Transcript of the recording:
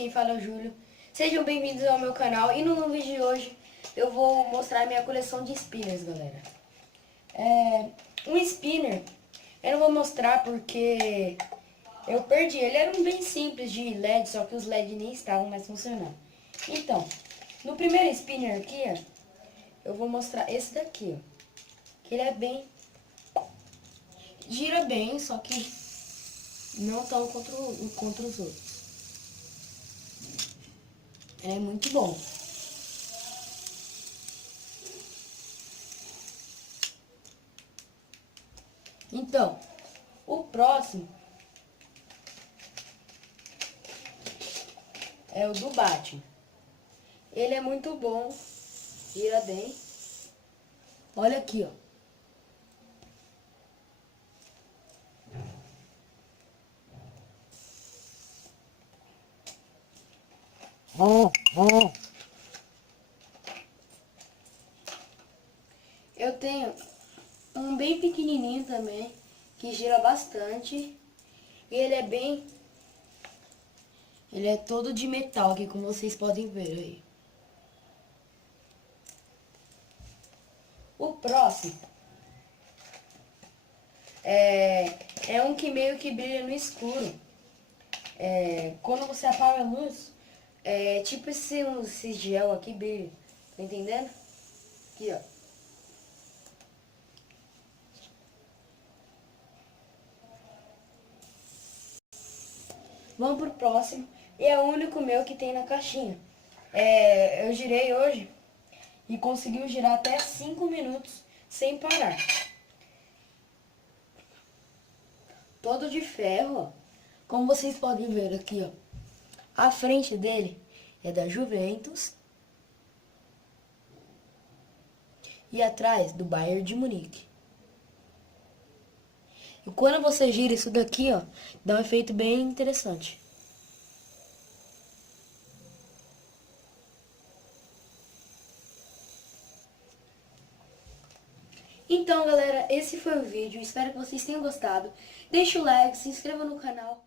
quem fala é o Júlio. Sejam bem-vindos ao meu canal. E no vídeo de hoje eu vou mostrar minha coleção de spinners, galera. Um spinner eu não vou mostrar porque eu perdi. Ele era um bem simples de LED, só que os LED nem estavam mais funcionando. Então, no primeiro spinner aqui, ó, eu vou mostrar esse daqui, ó. Que ele é bem... gira bem, só que não tão contra os outros. É muito bom. Então, o próximo é o do Batman. Ele é muito bom, gira bem. Olha aqui, ó. Eu tenho um bem pequenininho também, que gira bastante. E ele é bem... ele é todo de metal aqui, como vocês podem ver aí. O próximo é um que meio que brilha no escuro. Quando você apaga a luz, tipo esse gel aqui brilha. Tá entendendo? Aqui, ó. Vamos pro próximo. E é o único meu que tem na caixinha. Eu girei hoje e conseguiu girar até 5 minutos sem parar. Todo de ferro, ó. Como vocês podem ver aqui, ó. A frente dele é da Juventus. E atrás do Bayern de Munique. E quando você gira isso daqui, ó, dá um efeito bem interessante. Então, galera, esse foi o vídeo. Espero que vocês tenham gostado. Deixe o like, se inscreva no canal.